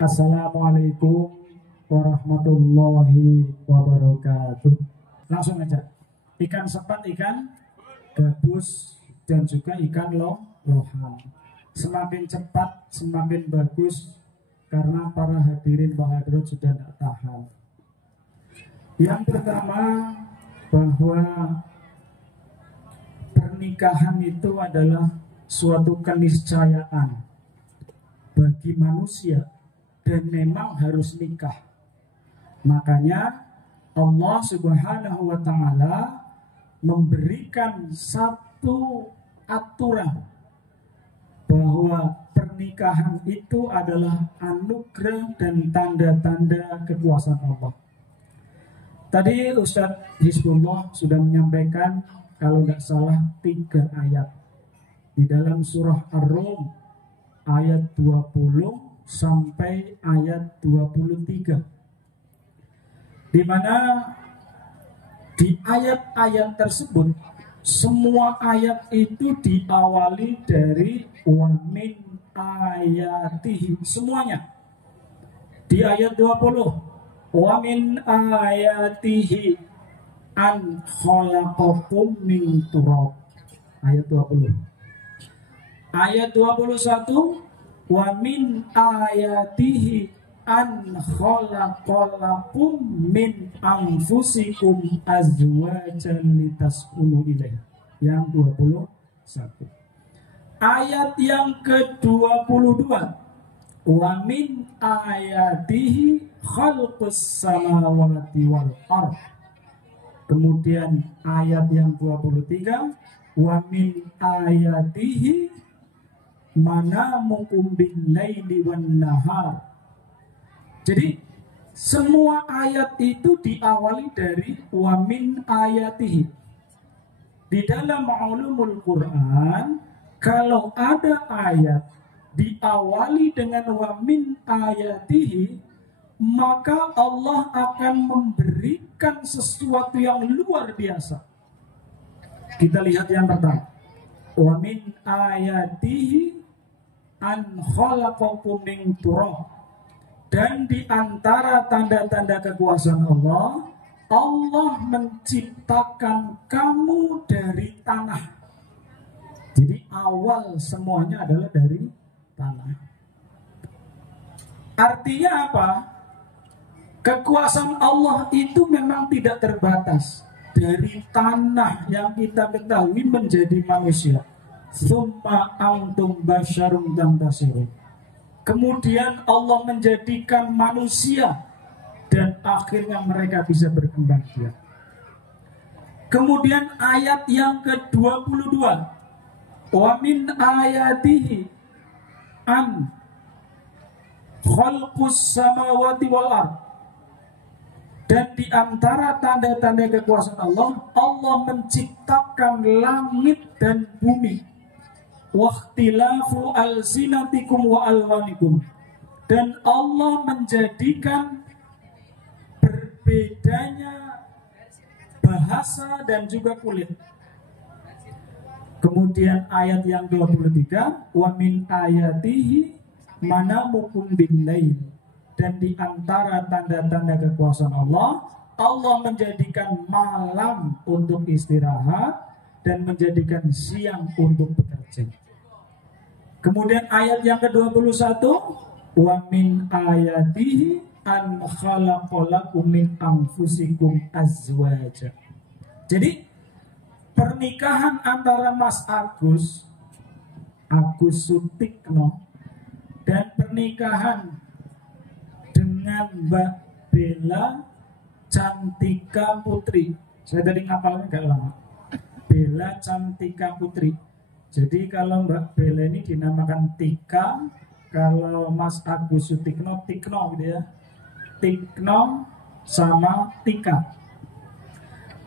Assalamualaikum warahmatullahi wabarakatuh. Langsung aja. Ikan sepat, ikan gabus, dan juga ikan lohan. Semakin cepat, semakin bagus, karena para hadirin Bahadur sudah tidak tahan. Yang pertama, bahwa pernikahan itu adalah suatu keniscayaan bagi manusia, dan memang harus nikah. Makanya Allah Subhanahu wa Ta'ala memberikan satu aturan bahwa pernikahan itu adalah anugerah dan tanda-tanda kekuasaan Allah. Tadi Ustadz Hizbullah sudah menyampaikan, kalau tidak salah, 3 ayat di dalam surah Ar-Rum ayat 20 sampai ayat 23, di mana di ayat-ayat tersebut semua ayat itu diawali dari wa min ayatihi, semuanya. Di ayat 20 wa min ayatihi an khalaqakum min turab, ayat 20. Ayat 21 wa min ayatihi an khalaqalakum min anfusikum azwajan litaskunu ilaih, yang 21. Ayat yang ke-22 wa min ayatihi khalqus samawati wal ardh. Kemudian ayat yang 23 wa min ayatihi manamukum bin laili wan nahar. Jadi semua ayat itu diawali dari wa min ayatihi. Di dalam ulumul Quran, kalau ada ayat diawali dengan wa min ayatihi, maka Allah akan memberikan sesuatu yang luar biasa. Kita lihat yang pertama, wa min ayatihi an khalaqakum min turab. Dan di antara tanda-tanda kekuasaan Allah, Allah menciptakan kamu dari tanah. Jadi awal semuanya adalah dari tanah. Artinya apa? Kekuasaan Allah itu memang tidak terbatas. Dari tanah yang kita ketahui menjadi manusia. Summa antum basyarum tamtasirun. Kemudian Allah menjadikan manusia, dan akhirnya mereka bisa berkembang biak. Kemudian ayat yang ke-22 wa min ayatihi an khalqus samawati wal ardh. Dan di antara tanda-tanda kekuasaan Allah, Allah menciptakan langit dan bumi. Waqtilafu alsinatikum wa alwanikum. Dan Allah menjadikan berbedanya bahasa dan juga kulit. Kemudian ayat yang 23, wa min ayatihi manamukum bin lail. Dan di antara tanda-tanda kekuasaan Allah, Allah menjadikan malam untuk istirahat dan menjadikan siang untuk bekerja. Kemudian ayat yang ke-21, wa min ayatihi an khalaqalakum min anfusikum azwaja. Jadi pernikahan antara Mas Agus Sutikno dan pernikahan dengan Mbak Bella Cantika Putri. Saya tadi ngapalnya gak lama. Bella Cantika Putri. Jadi kalau Mbak Bella ini dinamakan Tika, kalau Mas Agus Sutikno Tikno gitu ya. Tikno sama Tika.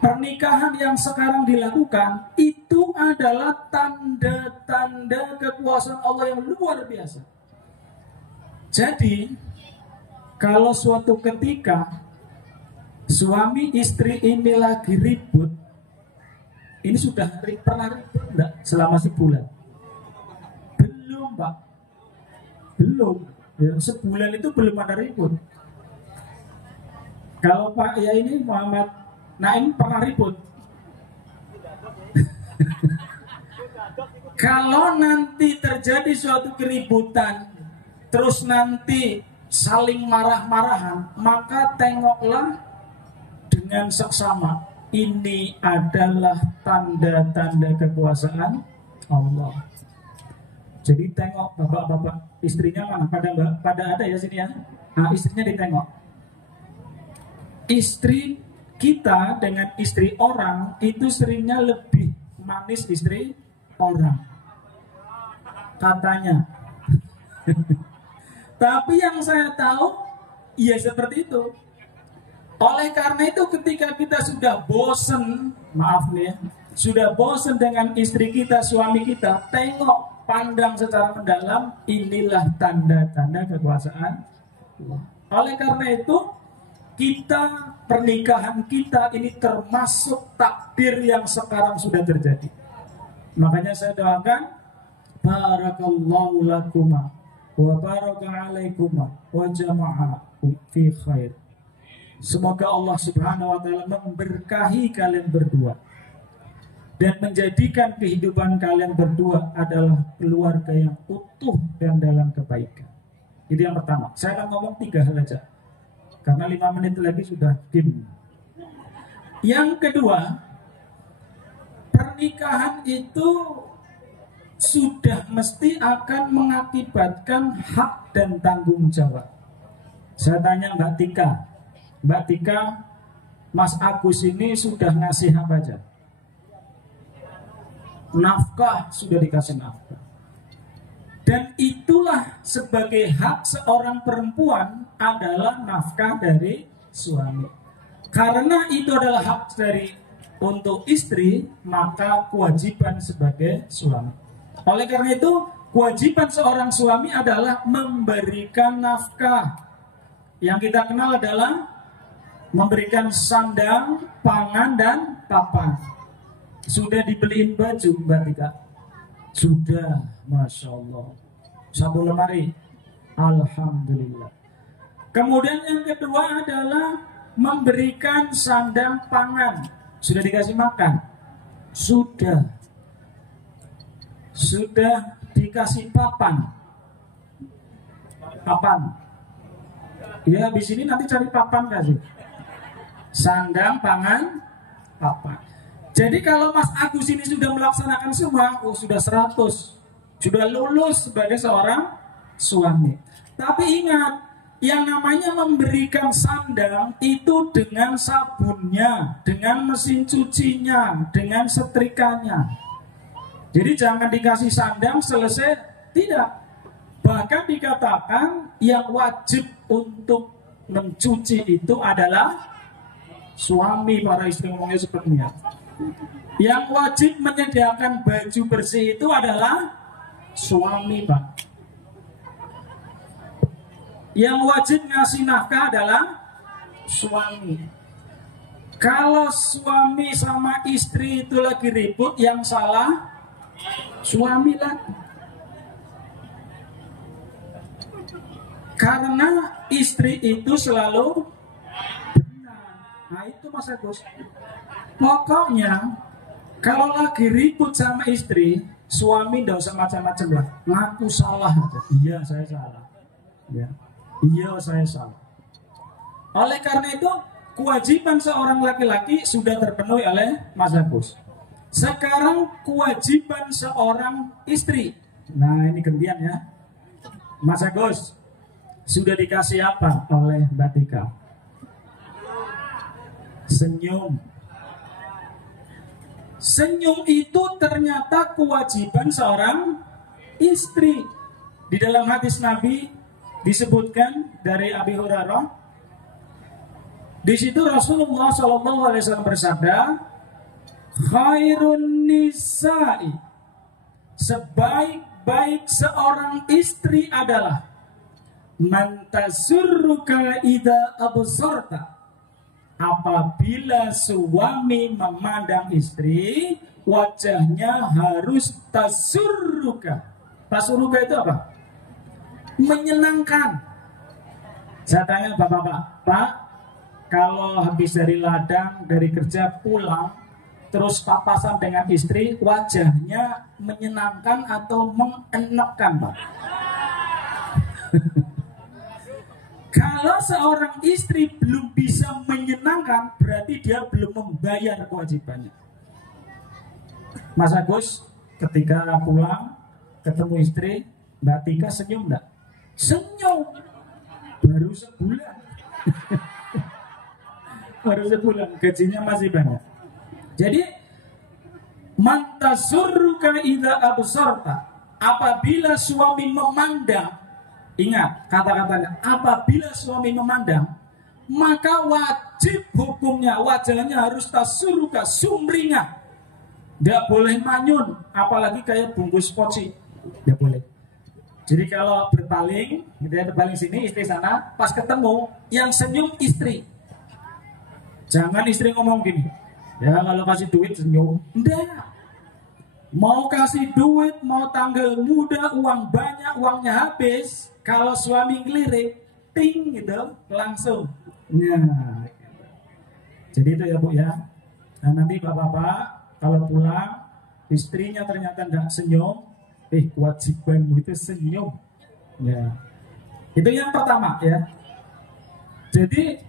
Pernikahan yang sekarang dilakukan itu adalah tanda-tanda kekuasaan Allah yang luar biasa. Jadi kalau suatu ketika suami istri ini lagi ribut, ini sudah pernah ribut enggak selama sebulan? Belum, Pak. Belum. Ya, sebulan itu belum ada ribut. Kalau Pak ya ini Muhammad Naim pernah ribut. Kalau nanti terjadi suatu keributan, terus nanti saling marah-marahan, maka tengoklah dengan seksama. Ini adalah tanda-tanda kekuasaan Allah. Jadi tengok bapak-bapak, istrinya mana? Pada ada ya sini ya. Nah, istrinya ditengok. Istri kita dengan istri orang itu seringnya lebih manis istri orang, katanya. Tapi yang saya tahu, ya seperti itu. Oleh karena itu ketika kita sudah bosen, maaf nih ya, sudah bosen dengan istri kita, suami kita, tengok, pandang secara mendalam, inilah tanda-tanda kekuasaan. Oleh karena itu, kita, pernikahan kita ini termasuk takdir yang sekarang sudah terjadi. Makanya saya doakan, barakallahu lakuma wa baraka alaikuma wa jama'a fi khair. Semoga Allah Subhanahu wa taala memberkahi kalian berdua dan menjadikan kehidupan kalian berdua adalah keluarga yang utuh dan dalam kebaikan. Itu yang pertama. Saya akan ngomong 3 hal aja, karena 5 menit lagi sudah dim. Yang kedua, pernikahan itu sudah mesti akan mengakibatkan hak dan tanggung jawab. Saya tanya Mbak Tika, Mas Agus ini sudah ngasih apa aja? Nafkah, sudah dikasih nafkah. Dan itulah sebagai hak seorang perempuan adalah nafkah dari suami. Karena itu adalah hak dari untuk istri, maka kewajiban sebagai suami. Oleh karena itu, kewajiban seorang suami adalah memberikan nafkah. Yang kita kenal adalah memberikan sandang, pangan, dan papan. Sudah dibeliin baju Mbak Tika? Sudah, Masya Allah. 1 lemari, Alhamdulillah. Kemudian yang kedua adalah memberikan sandang, pangan. Sudah dikasih makan? Sudah. Sudah dikasih papan? Papan. Ya, habis ini nanti cari papan kasih. Sandang, pangan, papan. Jadi kalau Mas Agus ini sudah melaksanakan semua, sudah 100, sudah lulus sebagai seorang suami. Tapi ingat, yang namanya memberikan sandang itu dengan sabunnya, dengan mesin cucinya, dengan setrikanya. Jadi jangan dikasih sandang selesai, tidak. Bahkan dikatakan yang wajib untuk mencuci itu adalah suami. Para istri ngomongnya seperti ini. Yang wajib menyediakan baju bersih itu adalah suami, Pak. Yang wajib ngasih nafkah adalah suami. Kalau suami sama istri itu lagi ribut, yang salah suami lah. Karena istri itu selalu benar. Nah itu Mas Agus. Pokoknya kalau lagi ribut sama istri, suami tidak usah macam-macam lah. Ngaku salah aja. Iya saya salah. Ya. Iya saya salah. Oleh karena itu kewajiban seorang laki-laki sudah terpenuhi oleh Mas Agus. Sekarang kewajiban seorang istri. Nah ini gantian ya. Mas Agus sudah dikasih apa oleh Mbak Tika? Senyum. Senyum itu ternyata kewajiban seorang istri. Di dalam hadis Nabi disebutkan dari Abi Hurairah. Di situ Rasulullah SAW bersabda, khairun nisa'i, sebaik-baik seorang istri adalah man tasurruka idza absarta, apabila suami memandang istri, wajahnya harus tasurruka. Tasurruka itu apa? menyenangkan. Saya tanya bapak-bapak, Pak, kalau habis dari ladang, dari kerja pulang, terus papasan dengan istri, wajahnya menyenangkan atau mengenakkan, Pak? Kalau seorang istri belum bisa menyenangkan, berarti dia belum membayar kewajibannya. Mas Agus, ketika pulang ketemu istri, Mbak Tika senyum enggak? Senyum. Baru sebulan. Baru sebulan, gajinya masih banyak. Jadi mantasurruka idza absarta, apabila suami memandang, ingat kata-katanya, apabila suami memandang, maka wajib hukumnya, wajahnya harus tasurruka, sumringah. Tidak boleh manyun, apalagi kayak bungkus poci, tidak boleh. Jadi kalau berpaling, gitu ya, berpaling sini, istri sana, pas ketemu, yang senyum istri. Jangan istri ngomong gini, ya kalau kasih duit senyum. Enggak. Mau kasih duit, mau tanggal muda, uang banyak, uangnya habis. Kalau suami ngelirik, ting gitu, langsung. Nah, jadi itu ya Bu ya. Nah nanti bapak-bapak, kalau pulang, istrinya ternyata tidak senyum, kewajibanmu itu senyum. Ya, itu yang pertama ya. Jadi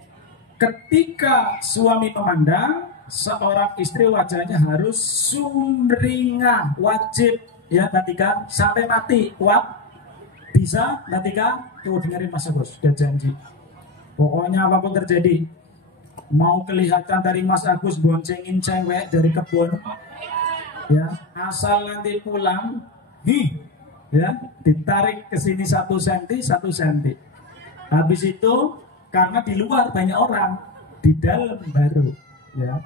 ketika suami memandang, seorang istri wajahnya harus sumringah, wajib ya ketika sampai mati, kuat bisa ketika tuh dengerin Mas Agus, sudah janji. Pokoknya apapun terjadi, mau kelihatan dari Mas Agus boncengin cewek dari kebun, ya asal nanti pulang, ya ditarik ke sini 1 cm 1 cm. Habis itu karena di luar banyak orang, di dalam baru, ya.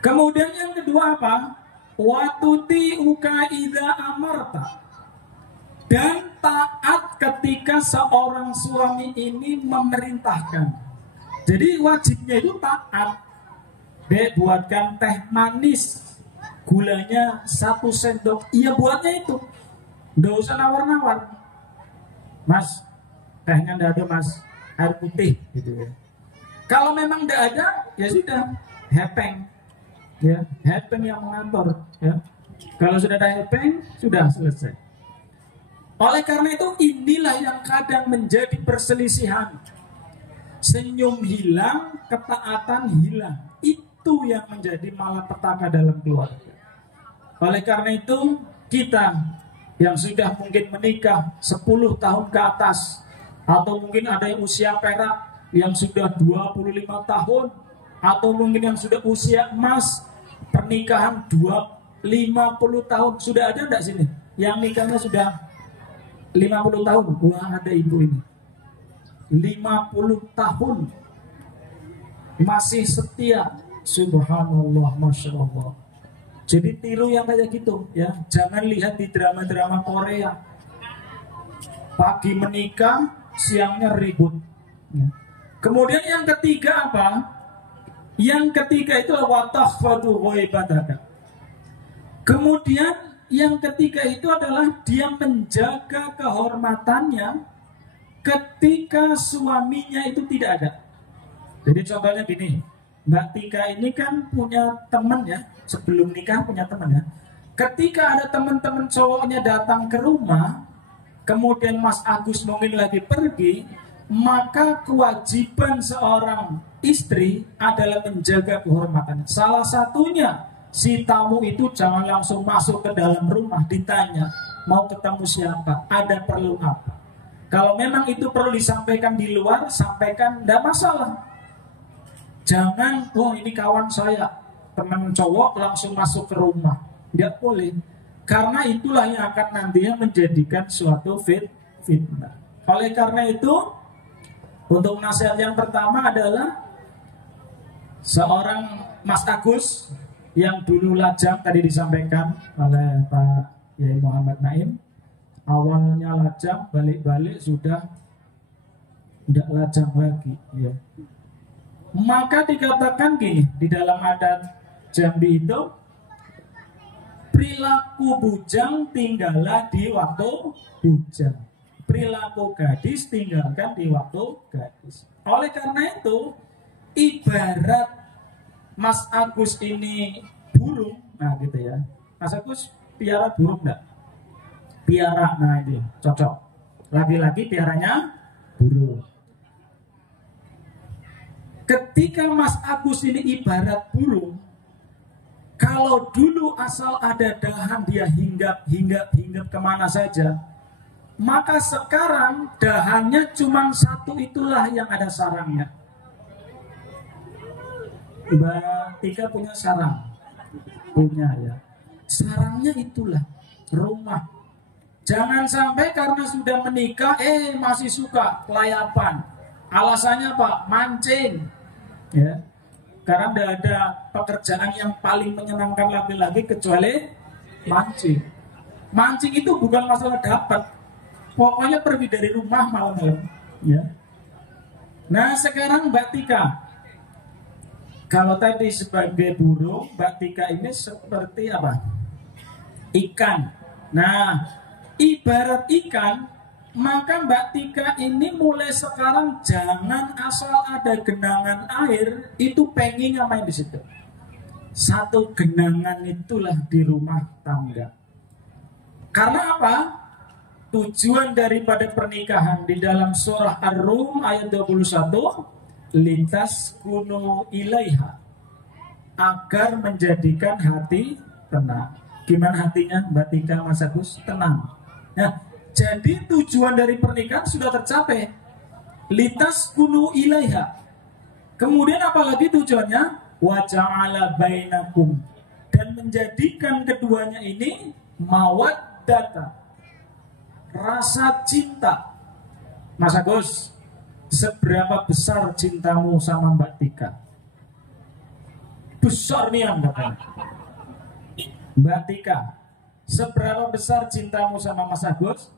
Kemudian yang kedua apa? Watuti uka idza amarta, dan taat ketika seorang suami ini memerintahkan. Jadi wajibnya itu taat. Buatkan teh manis, gulanya 1 sendok, iya buatnya itu. Nggak usah nawar-nawar. Mas, tehnya nggak ada Mas, air putih gitu ya. Kalau memang nggak ada, ya sudah, hepeng. Ya, hepeng yang mengatur. Ya. Kalau sudah ada hepeng, sudah selesai. Oleh karena itu inilah yang kadang menjadi perselisihan. Senyum hilang, ketaatan hilang. Itu yang menjadi malapetaka dalam keluarga. Oleh karena itu kita yang sudah mungkin menikah 10 tahun ke atas, atau mungkin ada yang usia perak yang sudah 25 tahun, atau mungkin yang sudah usia emas pernikahan 50 tahun, sudah ada enggak sini yang nikahnya sudah 50 tahun? Wah, ada ibu ini 50 tahun masih setia, subhanallah, masya Allah. Jadi tiru yang kayak gitu ya. Jangan lihat di drama-drama Korea, pagi menikah, siangnya ribut ya. Kemudian yang ketiga apa? Yang ketiga itu watakhfadu ghaibadaka. Kemudian yang ketiga itu adalah dia menjaga kehormatannya ketika suaminya itu tidak ada. Jadi contohnya gini, Mbak Tika ini kan punya teman ya, sebelum nikah punya teman ya. Ketika ada teman-teman cowoknya datang ke rumah, kemudian Mas Agus mungkin lagi pergi, maka kewajiban seorang istri adalah menjaga kehormatannya. Salah satunya, si tamu itu jangan langsung masuk ke dalam rumah, ditanya mau ketemu siapa, ada perlu apa. Kalau memang itu perlu disampaikan di luar, sampaikan, tidak masalah. Jangan, oh ini kawan saya, teman cowok langsung masuk ke rumah. Tidak boleh. Karena itulah yang akan nantinya menjadikan suatu fitnah. Oleh karena itu, untuk nasihat yang pertama adalah seorang Mas Agus yang dulu lajang, tadi disampaikan oleh Pak Yai Muhammad Naim. Awalnya lajang, balik-balik sudah tidak lajang lagi ya. Maka dikatakan gini, di dalam adat Jambi itu, perilaku bujang tinggallah di waktu bujang, perilaku gadis tinggalkan di waktu gadis. Oleh karena itu, ibarat Mas Agus ini burung, nah gitu ya. Mas Agus piara burung enggak? Piara, nah ini cocok. Lagi-lagi piaranya burung. Ketika Mas Agus ini ibarat burung, kalau dulu asal ada dahan dia hinggap kemana saja, maka sekarang dahannya cuma satu, itulah yang ada sarangnya. Mbak Tika punya sarang? Punya ya. Sarangnya itulah rumah. Jangan sampai karena sudah menikah, masih suka kelayapan. Alasannya apa? Mancing. Ya. Karena tidak ada pekerjaan yang paling menyenangkan laki-laki kecuali mancing. Mancing itu bukan masalah dapat, pokoknya pergi dari rumah malam-malam. Ya. Nah sekarang Mbak Tika, kalau tadi sebagai burung, Mbak Tika ini seperti apa? Ikan. Nah ibarat ikan, maka Mbak Tika ini mulai sekarang jangan asal ada genangan air itu pengennya main di situ. Satu genangan itulah di rumah tangga. Karena apa? Tujuan daripada pernikahan di dalam surah Ar-Rum ayat 21, lintas kuno ilaiha, agar menjadikan hati tenang. Gimana hatinya Mbak Tika, Mas Agus? Tenang. Nah, jadi tujuan dari pernikahan sudah tercapai. Litas kunu ilaiha. Kemudian apalagi tujuannya? Wa ja'ala bainakum, dan menjadikan keduanya ini mawaddata, rasa cinta. Mas Agus, seberapa besar cintamu sama Mbak Tika? Besar nih Mbak. Mbak Tika, seberapa besar cintamu sama Mas Agus?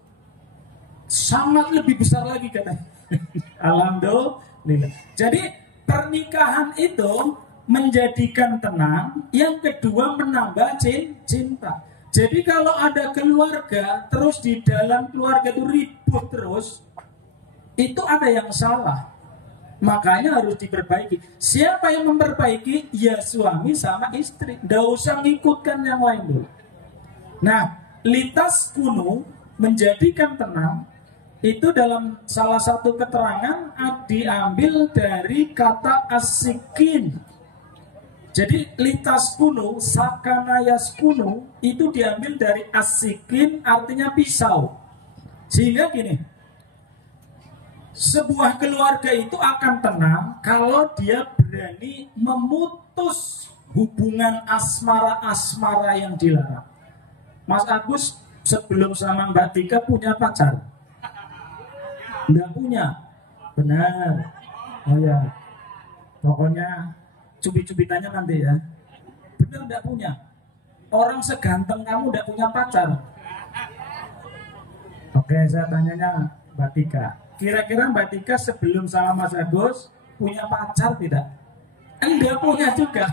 Sangat lebih besar lagi katanya. Alhamdulillah. Jadi pernikahan itu menjadikan tenang, yang kedua menambah cinta. Jadi kalau ada keluarga terus di dalam keluarga itu ribut terus, itu ada yang salah. Makanya harus diperbaiki. Siapa yang memperbaiki? Ya suami sama istri. Nggak usah ngikutkan yang lain dulu. Nah, litas kuno menjadikan tenang itu dalam salah satu keterangan diambil dari kata asikin. Jadi litas kuno, sakanayas kuno itu diambil dari asikin, artinya pisau. Sehingga gini, sebuah keluarga itu akan tenang kalau dia berani memutus hubungan asmara-asmara yang dilarang. Mas Agus sebelum sama Mbak Tika punya pacar? Enggak punya. Benar. Oh ya. Pokoknya cubit-cubitannya nanti ya. Benar enggak punya. Orang seganteng kamu enggak punya pacar. Oke, saya tanyanya Mbak Tika. Kira-kira Mbak Tika sebelum sama Mas Agus punya pacar tidak? Enggak punya juga.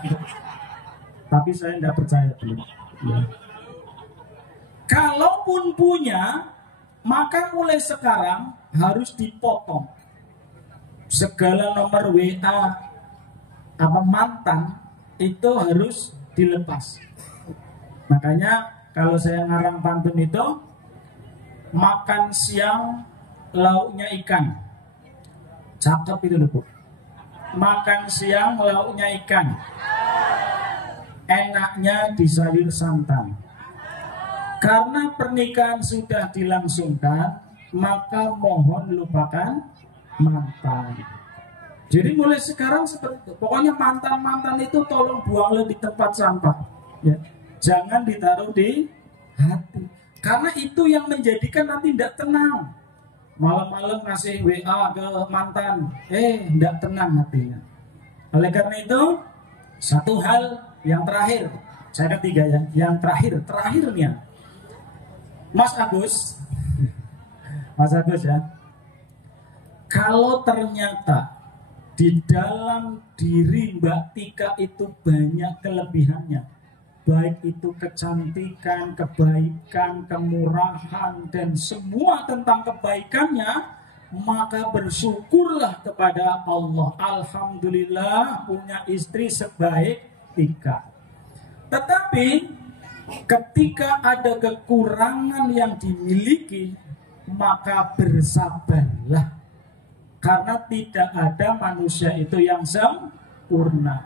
Tapi saya enggak percaya belum. Ya. Kalaupun punya, maka mulai sekarang harus dipotong segala nomor WA apa mantan itu harus dilepas. Makanya kalau saya ngarang pantun itu, makan siang lauknya ikan. Cakep itu loh Bu. Makan siang lauknya ikan, enaknya di sayur santan. Karena pernikahan sudah dilangsungkan, maka mohon lupakan mantan. Jadi mulai sekarang seperti itu. Pokoknya mantan-mantan itu tolong buanglah di tempat sampah. Ya. Jangan ditaruh di hati. Karena itu yang menjadikan nanti tidak tenang. Malam-malam ngasih WA ke mantan, tidak tenang hatinya. Oleh karena itu, satu hal yang terakhir, saya ketiga ya, yang terakhirnya. Mas Agus ya, kalau ternyata di dalam diri Mbak Tika itu banyak kelebihannya, baik itu kecantikan, kebaikan, kemurahan, dan semua tentang kebaikannya, maka bersyukurlah kepada Allah. Alhamdulillah punya istri sebaik Tika. Tetapi ketika ada kekurangan yang dimiliki, maka bersabarlah, karena tidak ada manusia itu yang sempurna.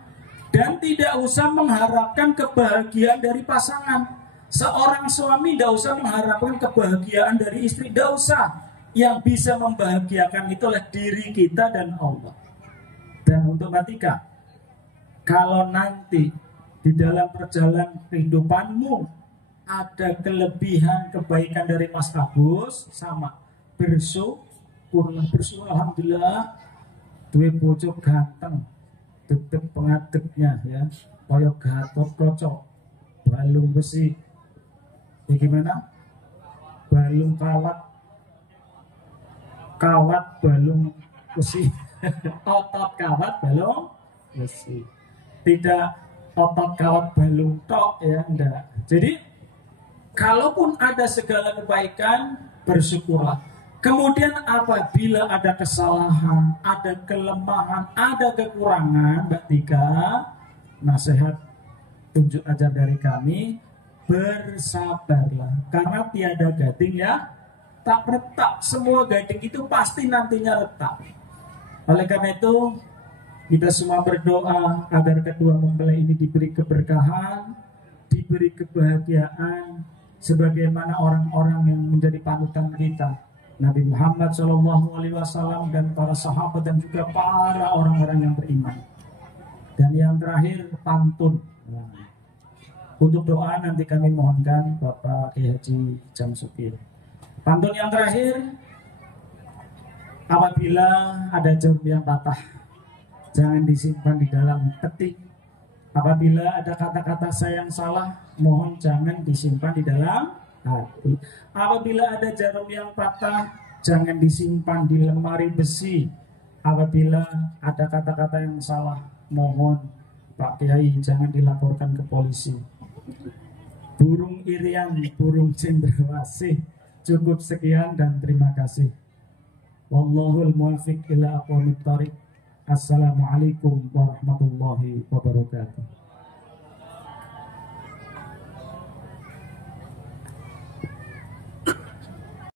Dan tidak usah mengharapkan kebahagiaan dari pasangan. Seorang suami tidak usah mengharapkan kebahagiaan dari istri, tidak usah. Yang bisa membahagiakan itulah diri kita dan Allah. Dan untuk Mbak Tika, kalau nanti di dalam perjalanan kehidupanmu ada kelebihan kebaikan dari Mas Agus, sama bersyukurlah, alhamdulillah duwe bojo ganteng, tetep pengadeknya ya, kaya Gatot Kaca, balung besi, bagaimana? Balung kawat balung besi, otot kawat balung besi, tidak otot kawat balung tok ya, enggak. Jadi kalaupun ada segala kebaikan, bersyukurlah. Kemudian apabila ada kesalahan, ada kelemahan, ada kekurangan, Mbak Tika, nasihat tunjuk ajar dari kami, bersabarlah. Karena tiada gading ya tak retak. Semua gading itu pasti nantinya retak. Oleh karena itu, kita semua berdoa agar kedua mempelai ini diberi keberkahan, diberi kebahagiaan, sebagaimana orang-orang yang menjadi panutan kita, Nabi Muhammad SAW dan para sahabat dan juga para orang-orang yang beriman. Dan yang terakhir, pantun. Untuk doa nanti kami mohonkan Bapak Kiai Haji Jamsukir. Pantun yang terakhir, apabila ada jarum yang patah, jangan disimpan di dalam peti. Apabila ada kata-kata saya yang salah, mohon jangan disimpan di dalam hati. Apabila ada jarum yang patah, jangan disimpan di lemari besi. Apabila ada kata-kata yang salah, mohon Pak Kiai jangan dilaporkan ke polisi. Burung irian, burung cendrawasih. Cukup sekian dan terima kasih. Wallahul muwaffiq ila aqwamit thoriq. Assalamualaikum warahmatullahi wabarakatuh.